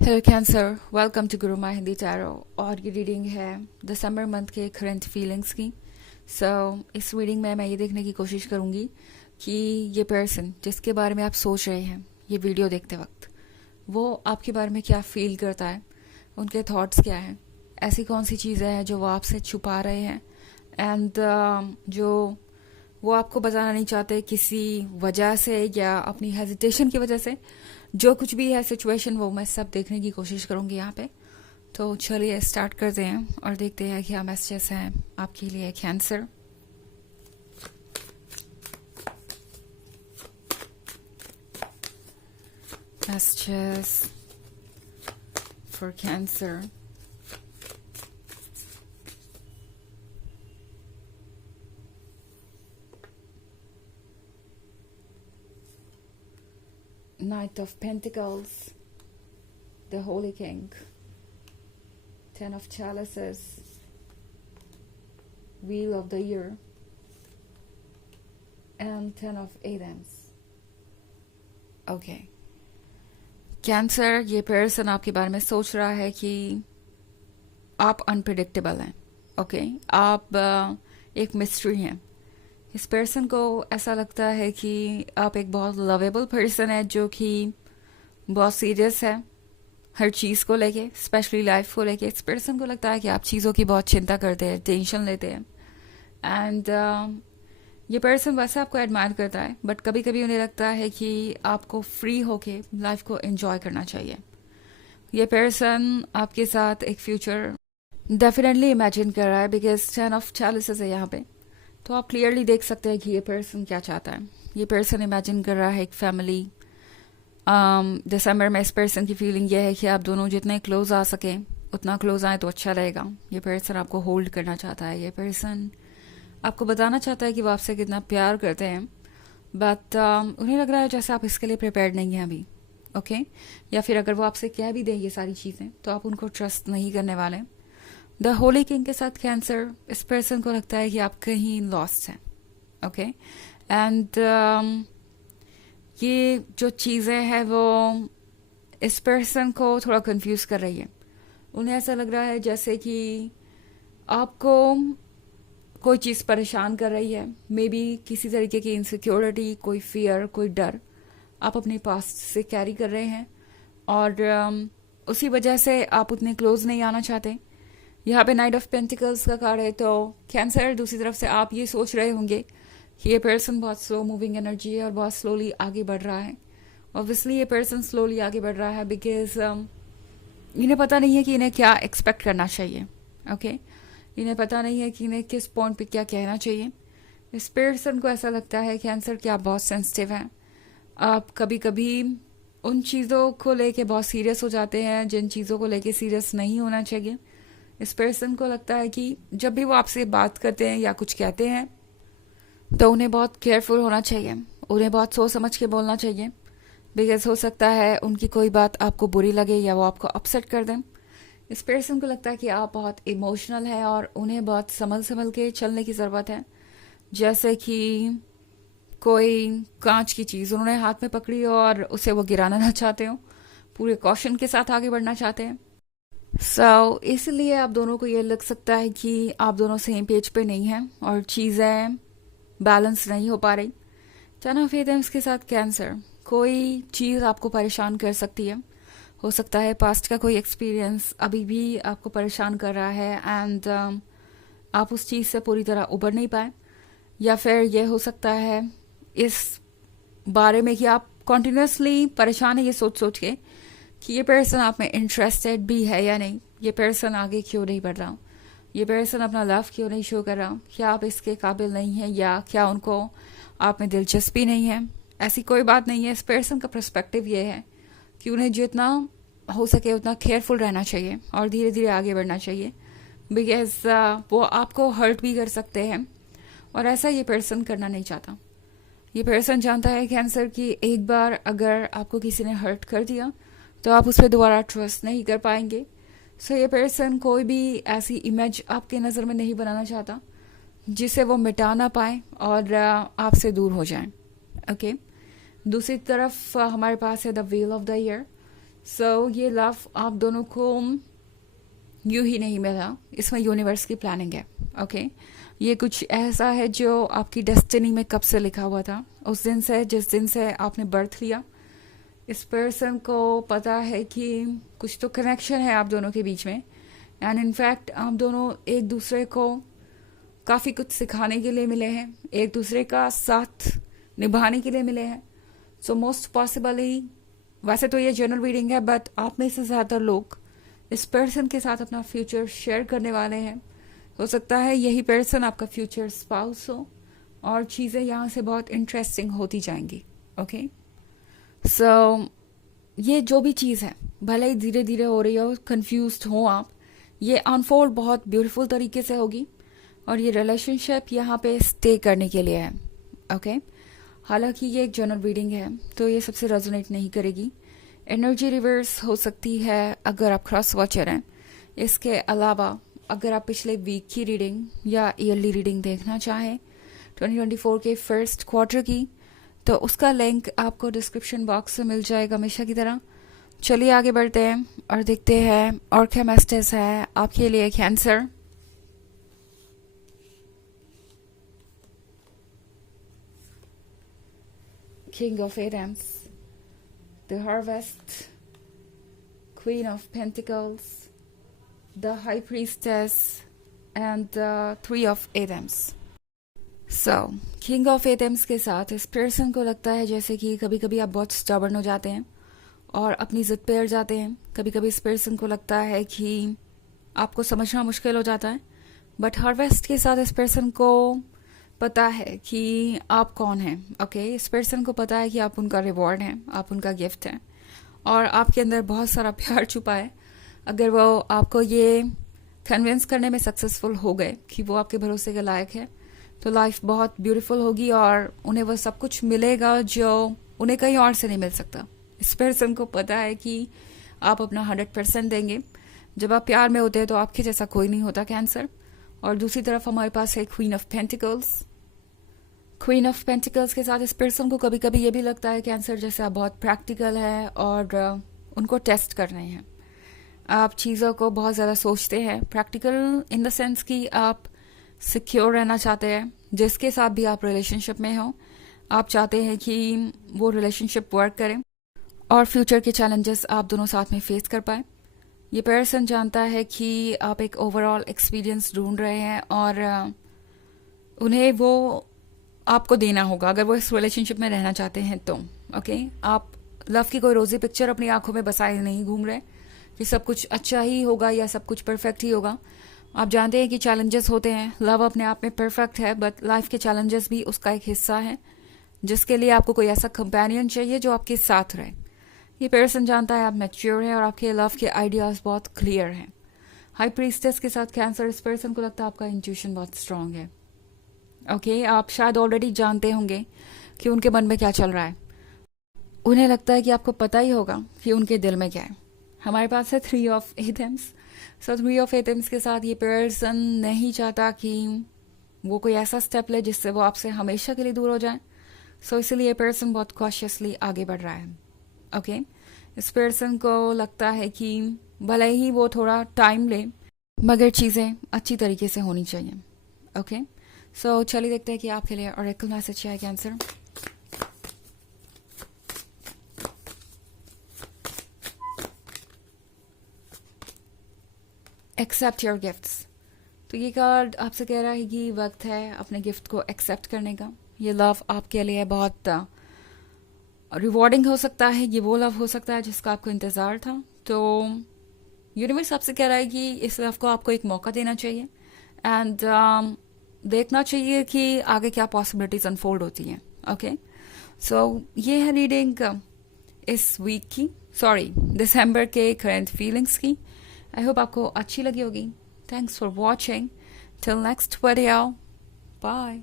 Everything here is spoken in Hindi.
हेलो कैंसर, वेलकम टू गुरु माँ हिंदी टैरो। और ये रीडिंग है दिसंबर मंथ के करंट फीलिंग्स की। इस रीडिंग में मैं ये देखने की कोशिश करूँगी कि ये पर्सन जिसके बारे में आप सोच रहे हैं ये वीडियो देखते वक्त, वो आपके बारे में क्या फील करता है, उनके थॉट्स क्या हैं, ऐसी कौन सी चीज़ें हैं जो वो आपसे छुपा रहे हैं, एंड जो वो आपको बताना नहीं चाहते किसी वजह से या अपनी हेजिटेशन की वजह से। जो कुछ भी है सिचुएशन, वो मैं सब देखने की कोशिश करूंगी यहाँ पे। तो चलिए स्टार्ट करते हैं और देखते हैं क्या मैसेजेस हैं आपके लिए cancer. Messages for cancer. Knight of Pentacles, the Holy King, Ten of Chalices, Wheel of the Year, and Ten of Atoms. Okay cancer, ये पर्सन आपके बारे में सोच रहा है कि आप अनप्रिडिक्टेबल हैं। ओके आप एक मिस्ट्री हैं। इस पर्सन को ऐसा लगता है कि आप एक बहुत लवेबल पर्सन है जो कि बहुत सीरियस है हर चीज़ को लेके, स्पेशली लाइफ को लेके। इस पर्सन को लगता है कि आप चीज़ों की बहुत चिंता करते हैं, टेंशन लेते हैं। एंड ये पर्सन वैसे आपको एडमायर करता है, बट कभी कभी उन्हें लगता है कि आपको फ्री होके लाइफ को एंजॉय करना चाहिए। ये पर्सन आपके साथ एक फ्यूचर डेफिनेटली इमेजिन कर रहा है, बिकॉज 10 ऑफ चैलिसेस है यहाँ पे। तो आप क्लियरली देख सकते हैं कि ये पर्सन क्या चाहता है। ये पर्सन इमेजिन कर रहा है एक फैमिली। दिसंबर में इस पर्सन की फीलिंग ये है कि आप दोनों जितने क्लोज आ सकें उतना क्लोज आए तो अच्छा रहेगा। ये पर्सन आपको होल्ड करना चाहता है। ये पर्सन आपको बताना चाहता है कि वो आपसे कितना प्यार करते हैं, बट उन्हें लग रहा है जैसे आप इसके लिए प्रिपेयर्ड नहीं हैं अभी। ओके या फिर अगर वो आपसे कह भी दें ये सारी चीज़ें तो आप उनको ट्रस्ट नहीं करने वाले। द होली किंग के साथ कैंसर, इस पर्सन को लगता है कि आप कहीं लॉस्ट हैं। ओके एंड ये जो चीज़ें हैं वो इस पर्सन को थोड़ा कंफ्यूज कर रही है। उन्हें ऐसा लग रहा है जैसे कि आपको कोई चीज़ परेशान कर रही है, मे बी किसी तरीके की इनसिक्योरिटी, कोई फियर, कोई डर आप अपने पास्ट से कैरी कर रहे हैं, और उसी वजह से आप उतने क्लोज नहीं आना चाहते। यहाँ पे नाइट ऑफ पेंटिकल्स का कार्ड है, तो कैंसर दूसरी तरफ से आप ये सोच रहे होंगे कि ये पर्सन बहुत स्लो मूविंग एनर्जी है और बहुत स्लोली आगे बढ़ रहा है। ऑब्वियसली ये पर्सन स्लोली आगे बढ़ रहा है बिकॉज इन्हें पता नहीं है कि इन्हें क्या एक्सपेक्ट करना चाहिए। ओके इन्हें पता नहीं है कि इन्हें किस पॉइंट पे क्या कहना चाहिए। इस पर्सन को ऐसा लगता है कैंसर कि आप बहुत सेंसिटिव हैं। आप कभी कभी उन चीज़ों को लेके बहुत सीरियस हो जाते हैं जिन चीज़ों को लेके सीरियस नहीं होना चाहिए। इस पर्सन को लगता है कि जब भी वो आपसे बात करते हैं या कुछ कहते हैं तो उन्हें बहुत केयरफुल होना चाहिए, उन्हें बहुत सोच समझ के बोलना चाहिए, बिकॉज हो सकता है उनकी कोई बात आपको बुरी लगे या वो आपको अपसेट कर दें। इस पर्सन को लगता है कि आप बहुत इमोशनल है और उन्हें बहुत संभल संभल के चलने की ज़रूरत है। जैसे कि कोई कांच की चीज़ उन्होंने हाथ में पकड़ी हो और उसे वो गिराना ना चाहते हो, पूरे कॉशन के साथ आगे बढ़ना चाहते हैं। इसलिए आप दोनों को ये लग सकता है कि आप दोनों सेम पेज पे नहीं हैं और चीज़ें बैलेंस नहीं हो पा रही। टेन ऑफ एटम्स के साथ कैंसर, कोई चीज़ आपको परेशान कर सकती है। हो सकता है पास्ट का कोई एक्सपीरियंस अभी भी आपको परेशान कर रहा है, एंड आप उस चीज़ से पूरी तरह उबर नहीं पाए। या फिर ये हो सकता है इस बारे में कि आप कॉन्टिन्यूसली परेशान है ये सोच सोच के कि ये पर्सन आप में इंटरेस्टेड भी है या नहीं, ये पर्सन आगे क्यों नहीं बढ़ रहा, ये पर्सन अपना लव क्यों नहीं शो कर रहा, क्या आप इसके काबिल नहीं हैं या क्या उनको आप में दिलचस्पी नहीं है। ऐसी कोई बात नहीं है। इस पर्सन का पर्सपेक्टिव ये है कि उन्हें जितना हो सके उतना केयरफुल रहना चाहिए और धीरे धीरे आगे बढ़ना चाहिए, बिकॉज वो आपको हर्ट भी कर सकते हैं और ऐसा ये पर्सन करना नहीं चाहता। ये पर्सन जानता है कैंसर कि एक बार अगर आपको किसी ने हर्ट कर दिया तो आप उस पर दोबारा ट्रस्ट नहीं कर पाएंगे। ये पर्सन कोई भी ऐसी इमेज आपके नज़र में नहीं बनाना चाहता जिसे वो मिटा ना पाए और आपसे दूर हो जाए। ओके दूसरी तरफ हमारे पास है the wheel of the year. So ये लव आप दोनों को यूं ही नहीं मिला, इसमें यूनिवर्स की प्लानिंग है। ओके, ये कुछ ऐसा है जो आपकी डेस्टिनी में कब से लिखा हुआ था, उस दिन से, जिस दिन से आपने बर्थ लिया। इस पर्सन को पता है कि कुछ तो कनेक्शन है आप दोनों के बीच में, एंड इनफैक्ट आप दोनों एक दूसरे को काफ़ी कुछ सिखाने के लिए मिले हैं, एक दूसरे का साथ निभाने के लिए मिले हैं। सो मोस्ट पॉसिबली, वैसे तो ये जनरल रीडिंग है, बट आप में से ज़्यादातर लोग इस पर्सन के साथ अपना फ्यूचर शेयर करने वाले हैं। हो सकता है यही पर्सन आपका फ्यूचर स्पाउस हो, और चीज़ें यहाँ से बहुत इंटरेस्टिंग होती जाएंगी। ओके, सो ये जो भी चीज़ है, भले ही धीरे धीरे हो रही हो, कंफ्यूज्ड हो आप, ये अनफोल्ड बहुत ब्यूटीफुल तरीके से होगी, और ये रिलेशनशिप यहाँ पे स्टे करने के लिए है। ओके, हालांकि ये एक जनरल रीडिंग है, तो ये सबसे रेजोनेट नहीं करेगी। एनर्जी रिवर्स हो सकती है अगर आप क्रॉस वॉचर हैं। इसके अलावा अगर आप पिछले वीक की रीडिंग या ईयरली रीडिंग देखना चाहें 2024 के फर्स्ट क्वार्टर की, तो उसका लिंक आपको डिस्क्रिप्शन बॉक्स में मिल जाएगा हमेशा की तरह। चलिए आगे बढ़ते हैं और देखते हैं और क्या मैसेज है आपके लिए cancer. King of Wands, the Harvest, Queen of Pentacles, the High Priestess, and the Three of Wands. So, King of Wands के साथ इस पर्सन को लगता है जैसे कि कभी कभी आप बहुत स्टबर्न हो जाते हैं और अपनी जिद पे अड़ जाते हैं। कभी कभी इस पर्सन को लगता है कि आपको समझना मुश्किल हो जाता है, बट हार्वेस्ट के साथ इस पर्सन को पता है कि आप कौन हैं। ओके, इस पर्सन को पता है कि आप उनका रिवॉर्ड हैं, आप उनका गिफ्ट हैं, और आपके अंदर बहुत सारा प्यार छुपा है। अगर वो आपको ये कन्विंस करने में सक्सेसफुल हो गए कि वो आपके भरोसे के लायक है, तो लाइफ बहुत ब्यूटीफुल होगी और उन्हें वो सब कुछ मिलेगा जो उन्हें कहीं और से नहीं मिल सकता। इस पर्सन को पता है कि आप अपना 100% देंगे। जब आप प्यार में होते हैं तो आपके जैसा कोई नहीं होता कैंसर। और दूसरी तरफ हमारे पास है queen of pentacles. Queen of pentacles के साथ इस पर्सन को कभी कभी ये भी लगता है कैंसर जैसे आप बहुत प्रैक्टिकल है और उनको टेस्ट कर रहे हैं। आप चीज़ों को बहुत ज़्यादा सोचते हैं, प्रैक्टिकल इन द सेंस कि आप सिक्योर रहना चाहते हैं। जिसके साथ भी आप रिलेशनशिप में हो, आप चाहते हैं कि वो रिलेशनशिप वर्क करे और फ्यूचर के चैलेंजेस आप दोनों साथ में फेस कर पाए। ये पर्सन जानता है कि आप एक ओवरऑल एक्सपीरियंस ढूंढ रहे हैं और उन्हें वो आपको देना होगा अगर वो इस रिलेशनशिप में रहना चाहते हैं तो। ओके, आप लव की कोई रोजी पिक्चर अपनी आंखों में बसाए नहीं घूम रहे कि सब कुछ अच्छा ही होगा या सब कुछ परफेक्ट ही होगा। आप जानते हैं कि चैलेंजेस होते हैं। लव अपने आप में परफेक्ट है, बट लाइफ के चैलेंजेस भी उसका एक हिस्सा है, जिसके लिए आपको कोई ऐसा कंपेनियन चाहिए जो आपके साथ रहे। ये पर्सन जानता है आप मैच्योर हैं और आपके लव के आइडियाज बहुत क्लियर हैं। हाई प्रीस्टेस के साथ कैंसर, इस पर्सन को लगता है आपका इंट्यूशन बहुत स्ट्रांग है। ओके, आप शायद ऑलरेडी जानते होंगे कि उनके मन में क्या चल रहा है। उन्हें लगता है कि आपको पता ही होगा कि उनके दिल में क्या है। हमारे पास है 3 ऑफ एथम्स। सो 3 ऑफ एथम्स के साथ ये पर्सन नहीं चाहता कि वो कोई ऐसा स्टेप ले जिससे वो आपसे हमेशा के लिए दूर हो जाए। सो इसलिए ये पर्सन बहुत कॉशियसली आगे बढ़ रहा है। ओके, इस पर्सन को लगता है कि भले ही वो थोड़ा टाइम ले, मगर चीज़ें अच्छी तरीके से होनी चाहिए। ओके, सो चलिए देखते हैं कि आपके लिए ऑरेकल मैसेज क्या है कैंसर। Accept your gifts. तो ये कार्ड आपसे कह रहा है कि वक्त है अपने गिफ्ट को एक्सेप्ट करने का। ये लव आपके लिए बहुत रिवॉर्डिंग हो सकता है। ये वो लव हो सकता है जिसका आपको इंतज़ार था। तो यूनिवर्स आपसे कह रहा है कि इस लव को आपको एक मौका देना चाहिए एंड देखना चाहिए कि आगे क्या पॉसिबिलिटीज अनफोल्ड होती हैं। ओके, सो ये है रीडिंग इस वीक की, सॉरी दिसंबर के करंट फीलिंग्स की। आई होप आपको अच्छी लगी होगी। Thanks for watching. Till next video, bye.